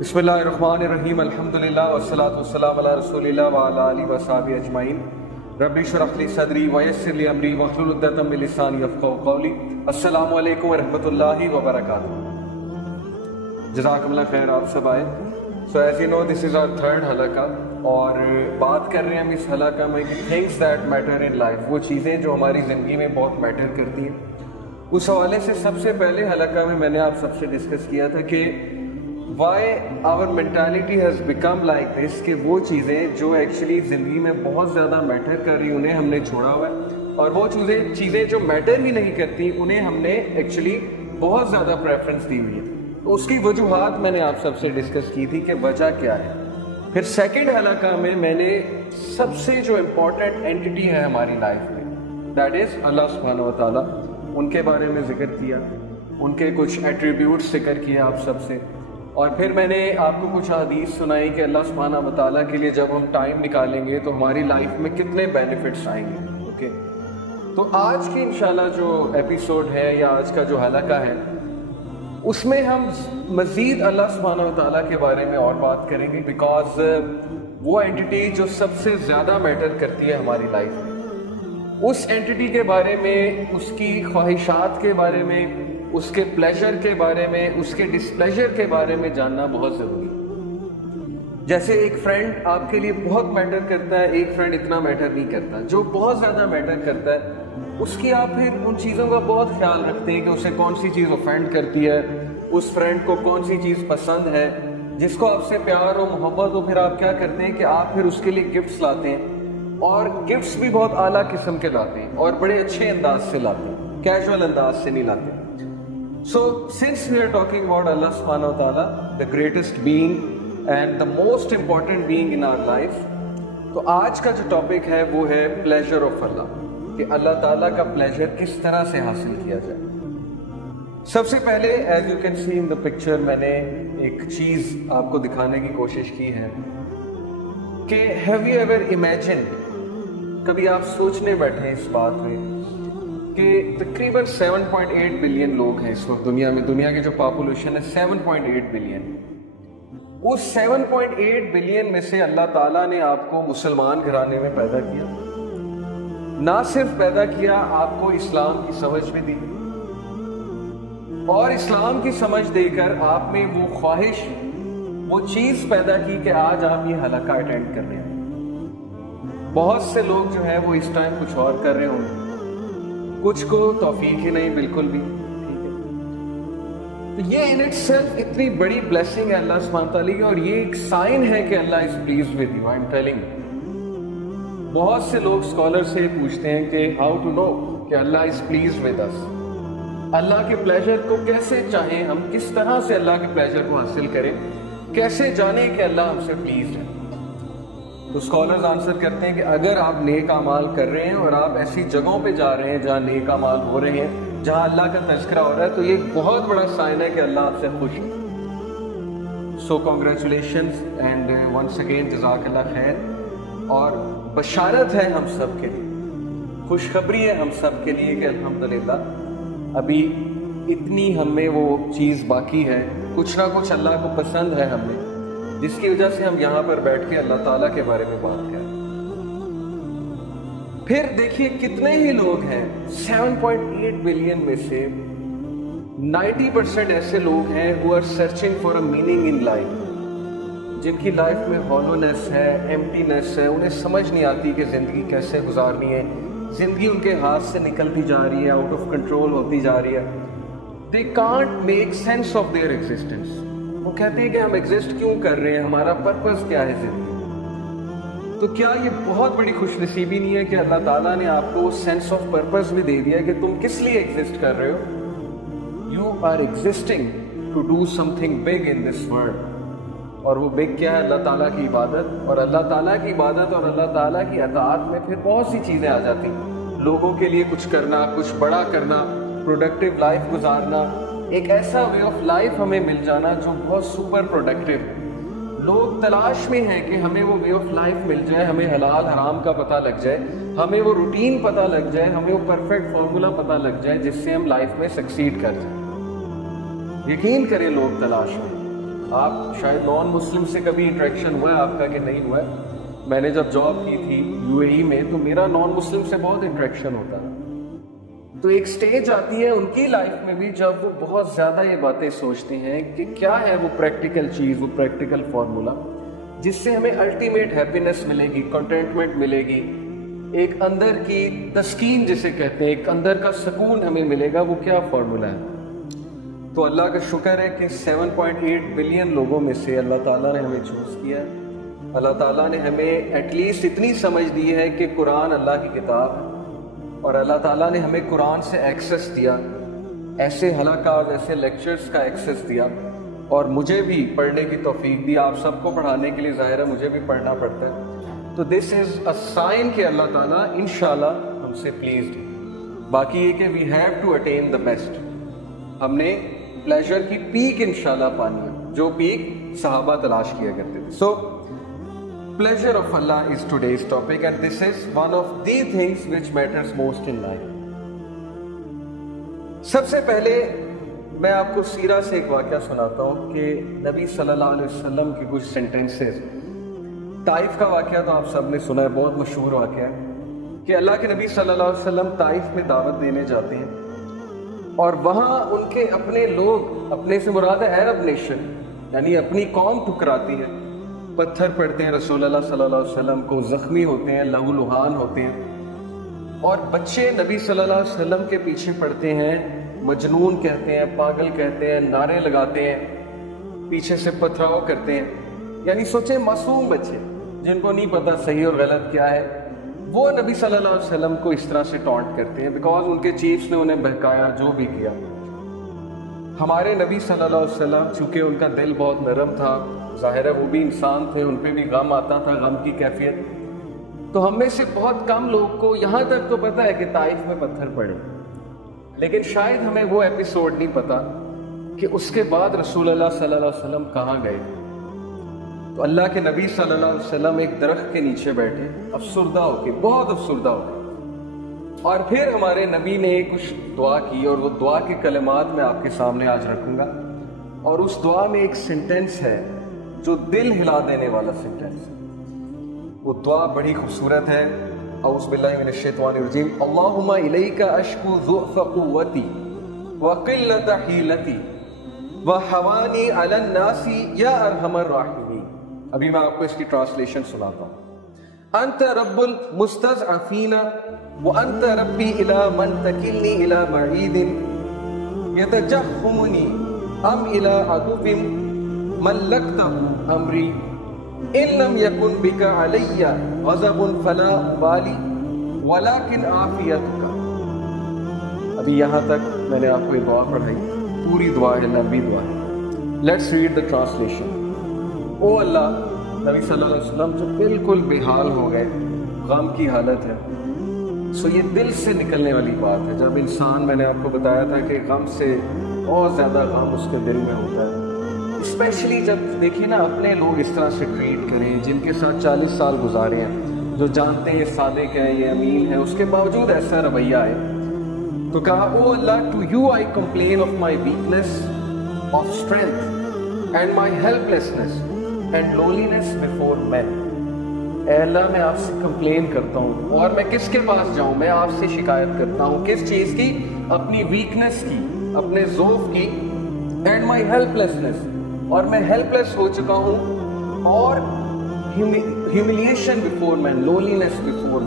बिस्मिल्लाहिर्रहमानिर्रहीम अल्हम्दुलिल्लाह वस्सलातु वस्सलामु अला रसूलिल्लाह व अला आलिहि व सहाबिहि अजमाइन। रब्बि इश्रह ली सदरी व यस्सिर ली अमरी वहलुल उक़दतम मिन लिसानी यफ़क़हू क़ौली। अस्सलामु अलैकुम व रहमतुल्लाहि व बरकातुहू। जज़ाकमुल्लाह खैर, आप सब आए। So as you know this is our third हलका और बात कर रहे हैं हम इस हलका में कि things that matter in life, वो चीज़ें जो हमारी ज़िंदगी में बहुत मैटर करती हैं। उस हवाले से सबसे पहले हलका में मैंने आप सबसे डिस्कस किया था कि why our mentality has become like this, कि वो चीज़ें जो एक्चुअली ज़िंदगी में बहुत ज़्यादा मैटर कर रही उन्हें हमने छोड़ा हुआ है, और वो चीज़ें जो मैटर भी नहीं करती उन्हें हमने एक्चुअली बहुत ज़्यादा प्रेफरेंस दी हुई है। तो उसकी वजूहात मैंने आप सबसे डिस्कस की थी कि वजह क्या है। फिर सेकेंड हलका में मैंने सबसे जो इम्पोर्टेंट एंटिटी है हमारी लाइफ में, दैट इज़ अल्लाह सुब्हानहू व तआला, उनके बारे में जिक्र किया, उनके कुछ एट्रीब्यूट्स जिक्र किए आप सबसे। और फिर मैंने आपको कुछ हदीस सुनाई कि अल्लाह सुब्हानहू व तआला के लिए जब हम टाइम निकालेंगे तो हमारी लाइफ में कितने बेनिफिट्स आएंगे। ओके, तो आज की इंशाल्लाह जो एपिसोड है या आज का जो हलका है उसमें हम मज़ीद अल्लाह सुब्हानहू व तआला के बारे में और बात करेंगे, बिकॉज वो एंटिटी जो सबसे ज़्यादा मैटर करती है हमारी लाइफ में, उस एंटिटी के बारे में, उसकी ख्वाहिशात के बारे में, उसके प्लेजर के बारे में, उसके डिस्प्लेजर के बारे में जानना बहुत ज़रूरी है। जैसे एक फ्रेंड आपके लिए बहुत मैटर करता है, एक फ्रेंड इतना मैटर नहीं करता। जो बहुत ज़्यादा मैटर करता है उसकी आप फिर उन चीज़ों का बहुत ख्याल रखते हैं कि उसे कौन सी चीज़ ऑफेंड करती है, उस फ्रेंड को कौन सी चीज़ पसंद है, जिसको आपसे प्यार हो, मोहब्बत हो। फिर आप क्या करते हैं कि आप फिर उसके लिए गिफ्ट्स लाते हैं, और गिफ्ट्स भी बहुत आला किस्म के लाते हैं और बड़े अच्छे अंदाज से लाते हैं, कैजुअल अंदाज से नहीं लाते। So since we are talking about Allah subhanahu wa ta'ala, the greatest being and the most important being in our life, तो आज का जो टॉपिक है वो है प्लेजर ऑफ अल्लाह, कि अल्लाह ताला का प्लेजर किस तरह से हासिल किया जाए। सबसे पहले as you can see in the picture मैंने एक चीज़ आपको दिखाने की कोशिश की है कि हैव यू एवर इमेजिन, कभी आप सोचने बैठे इस बात में कि तकरीबन 7.8 बिलियन लोग हैं इस वक्त दुनिया में। दुनिया की जो पॉपुलेशन है 7.8 बिलियन। उस 7.8 बिलियन में से अल्लाह ताला ने आपको मुसलमान घराने में पैदा किया। ना सिर्फ पैदा किया, आपको इस्लाम की समझ भी दी, और इस्लाम की समझ देकर आप में वो ख्वाहिश, वो चीज़ पैदा की कि आज आप ये हलका अटेंड कर रहे हैं। बहुत से लोग जो है वो इस टाइम कुछ और कर रहे होंगे, कुछ को तौफीक ही नहीं बिल्कुल भी, ठीक है। तो ये इन इटसेल्फ इतनी बड़ी ब्लेसिंग है अल्लाह सुब्हानहू व तआला की, और ये एक साइन है कि Allah is pleased with you. I am telling, बहुत से लोग स्कॉलर से पूछते हैं कि हाउ टू नो कि Allah is pleased with us, अल्लाह के प्लेजर को कैसे चाहें हम, किस तरह से अल्लाह के प्लेजर को हासिल करें, कैसे जाने कि अल्लाह हमसे प्लीज्ड है। तो स्कॉलर्स आंसर करते हैं कि अगर आप नेक अमाल कर रहे हैं और आप ऐसी जगहों पे जा रहे हैं जहाँ नेक अमाल हो रहे हैं, जहाँ अल्लाह का तज़किरा हो रहा है, तो ये बहुत बड़ा साइन है कि अल्लाह आपसे खुश है। So congratulations and once again जज़ाकल्लाह खैर। और बशारत है हम सब के लिए, खुशखबरी है हम सब के लिए कि अल्हम्दुलिल्लाह अभी इतनी हमें वो चीज़ बाकी है, कुछ ना कुछ अल्लाह को पसंद है हमें, जिसकी वजह से हम यहाँ पर बैठ के अल्लाह ताला के बारे में बात करें। फिर देखिए कितने ही लोग हैं, 7.8 बिलियन में से 90% ऐसे लोग हैं who are searching for a meaning in life, जिनकी लाइफ में हॉलोनेस है, एम्प्टीनेस है, उन्हें समझ नहीं आती कि ज़िंदगी कैसे गुजारनी है। ज़िंदगी उनके हाथ से निकलती जा रही है, आउट ऑफ कंट्रोल होती जा रही है। They can't make sense of their existence। वो कहते हैं कि हम एग्जिस्ट क्यों कर रहे हैं, हमारा पर्पस क्या है जिंदगी। तो क्या ये बहुत बड़ी खुशनसीबी नहीं है कि अल्लाह ताला ने आपको सेंस ऑफ पर्पस भी दे दिया कि तुम किस लिए एग्जिस्ट कर रहे हो। You are existing to do something big in this world, और वो बिग क्या है? अल्लाह ताला की इबादत। और अल्लाह ताला की इबादत और अल्लाह ताला की अताअत में फिर बहुत सी चीज़ें आ जाती हैं। लोगों के लिए कुछ करना, कुछ बड़ा करना, प्रोडक्टिव लाइफ गुजारना, एक ऐसा वे ऑफ लाइफ हमें मिल जाना जो बहुत सुपर प्रोडक्टिव है। लोग तलाश में हैं कि हमें वो वे ऑफ लाइफ मिल जाए, हमें हलाल हराम का पता लग जाए, हमें वो रूटीन पता लग जाए, हमें वो परफेक्ट फार्मूला पता लग जाए जिससे हम लाइफ में सक्सीड कर जाए। यकीन करें लोग तलाश में। آپ شاید نان مسلم سے کبھی انٹریکشن ہوا ہے آپ کا کہ نہیں ہوا ہے؟ میں نے جب جاب کی تھی UAE میں تو میرا نان مسلم سے بہت انٹریکشن ہوتا ہے. تو ایک سٹیج آتی ہے ان کی لائف میں بھی جب وہ بہت زیادہ یہ باتیں سوچتے ہیں کہ کیا ہے وہ پریکٹیکل چیز، وہ پریکٹیکل فارمولا جس سے ہمیں الٹیمیٹ ہیپینس ملے گی، کنٹینٹمنٹ ملے گی، ایک اندر کی تسکین جسے کہتے ہیں، ایک اندر کا سکون ہمیں ملے گا. وہ کیا فارمولا ہے؟ تو اللہ کا شکر ہے کہ 7.8 بلین لوگوں میں سے اللہ تعالیٰ نے ہمیں چوز کیا ہے. اللہ تعالیٰ نے ہمیں ایٹ لیسٹ اتنی سمجھ دی ہے کہ قرآن اللہ کی کتاب ہے، اور اللہ تعالیٰ نے ہمیں قرآن سے ایکسیس دیا، ایسے حلقات، ایسے لیکچرز کا ایکسیس دیا، اور مجھے بھی پڑھنے کی توفیق دی. آپ سب کو پڑھانے کے لیے ظاہر ہے مجھے بھی پڑھنا پڑتا ہے. تو دس از اے سائن کہ اللہ تعالیٰ انشاءاللہ ہم سے پلیزڈ ہے. باقی یہ کہ we have to attain the best. ہم نے پلیجر کی پیک انشاءاللہ پانی ہے، جو پیک صحابہ تلاش کیا کرتے تھے. سو pleasure of Allah is today's topic, and this is one of the things which matters most in life. سب سے پہلے میں آپ کو سیرہ سے ایک واقعہ سناتا ہوں کہ نبی صلی اللہ علیہ وسلم کی کچھ سینٹنسز. طائف کا واقعہ تو آپ سب نے سنا ہے، بہت مشہور واقعہ ہے کہ اللہ کے نبی صلی اللہ علیہ وسلم طائف میں دعوت دینے جاتے ہیں، اور وہاں ان کے اپنے لوگ، اپنے سے مراد ہے عرب نیشن، یعنی اپنی قوم ٹھکراتی ہے، پتھر پڑتے ہیں رسول اللہ صلی اللہ علیہ وسلم کو، زخمی ہوتے ہیں، لہو لہان ہوتے ہیں، اور بچے نبی صلی اللہ علیہ وسلم کے پیچھے پڑتے ہیں، مجنون کہتے ہیں، پاگل کہتے ہیں، نعرے لگاتے ہیں، پیچھے سے پتھراؤ کرتے ہیں. یعنی سوچیں معصوم بچے جن کو نہیں پتا صحیح اور غلط کیا ہے، وہ نبی صلی اللہ علیہ وسلم کو اس طرح سے ٹانٹ کرتے ہیں بیکاز ان کے چیفز نے انہیں بہکایا، جو بھی کیا. ہمارے نبی صلی اللہ علیہ وسلم چونکہ ان کا دل بہت نرم تھا، ظاہر ہے وہ بھی انسان تھے، ان پہ بھی غم آتا تھا، غم کی کیفیت. تو ہم میں سے بہت کم لوگ کو یہاں تک تو پتہ ہے کہ طائف میں پتھر پڑے، لیکن شاید ہمیں وہ ایپیسوڈ نہیں پتا کہ اس کے بعد رسول اللہ صلی اللہ علیہ وسلم کہاں گئے. تو اللہ کے نبی صلی اللہ علیہ وسلم ایک درخت کے نیچے بیٹھے، افسردہ ہو کے، بہت افسردہ ہو کے، اور پھر ہمارے نبی نے کچھ دعا کی، اور وہ دعا کے کلمات میں آپ کے سامنے آج رکھوں گا. اور اس دعا میں ایک سینٹنس ہے جو دل ہلا دینے والا سینٹنس ہے. وہ دعا بڑی خوبصورت ہے. اعوذ باللہ من الشیطان الرجیم. اللہم الیک اشکو ضعف قوتی وقلت حیلتی وحوانی علی الناس یا ارحم الراحمین. ابھی میں آپ کو اس کی ٹرانسلیشن سناتا ہوں. انت رب المستضعفین وانت ربی الی من تکلنی الی بعید یتجہمنی ام الی عدو ملکتہ امری ان لم یکن بک علی غضب فلا ابالی ولکن عافیتک. ابھی یہاں تک میں نے آپ کو یہ دعا پڑھائی، پوری دعا ہے، لمبی دعا ہے. Let's read the translation. O Allah, نبی صلی اللہ علیہ وسلم جو بالکل بے حال ہو گئے، غم کی حالت ہے. سو یہ دل سے نکلنے والی بات ہے. جب انسان، میں نے آپ کو بتایا تھا کہ غم سے بہت زیادہ غم اس کے دل میں ہوتا ہے، اسپیشلی جب دیکھیں نا اپنے لوگ اس طرح سے ٹریٹ کریں جن کے ساتھ 40 سال گزارے ہیں، جو جانتے ہیں یہ صادق ہے، یہ امین ہے، اس کے باوجود ایسا رویہ ہے. تو کہا O Allah, to you I complain of my weakness of strength and my helplessness and loneliness before men. اے اللہ، میں آپ سے کمپلین کرتا ہوں، اور میں کس کے پاس جاؤں؟ میں آپ سے شکایت کرتا ہوں. کس چیز کی؟ اپنی ویکنیس کی، اپنے ضعف کی. اینڈ مائی ہیلپلیسنس، اور میں ہیلپلیس ہو چکا ہوں، اور ہیوملیشن بفور مین، لونلینس بفور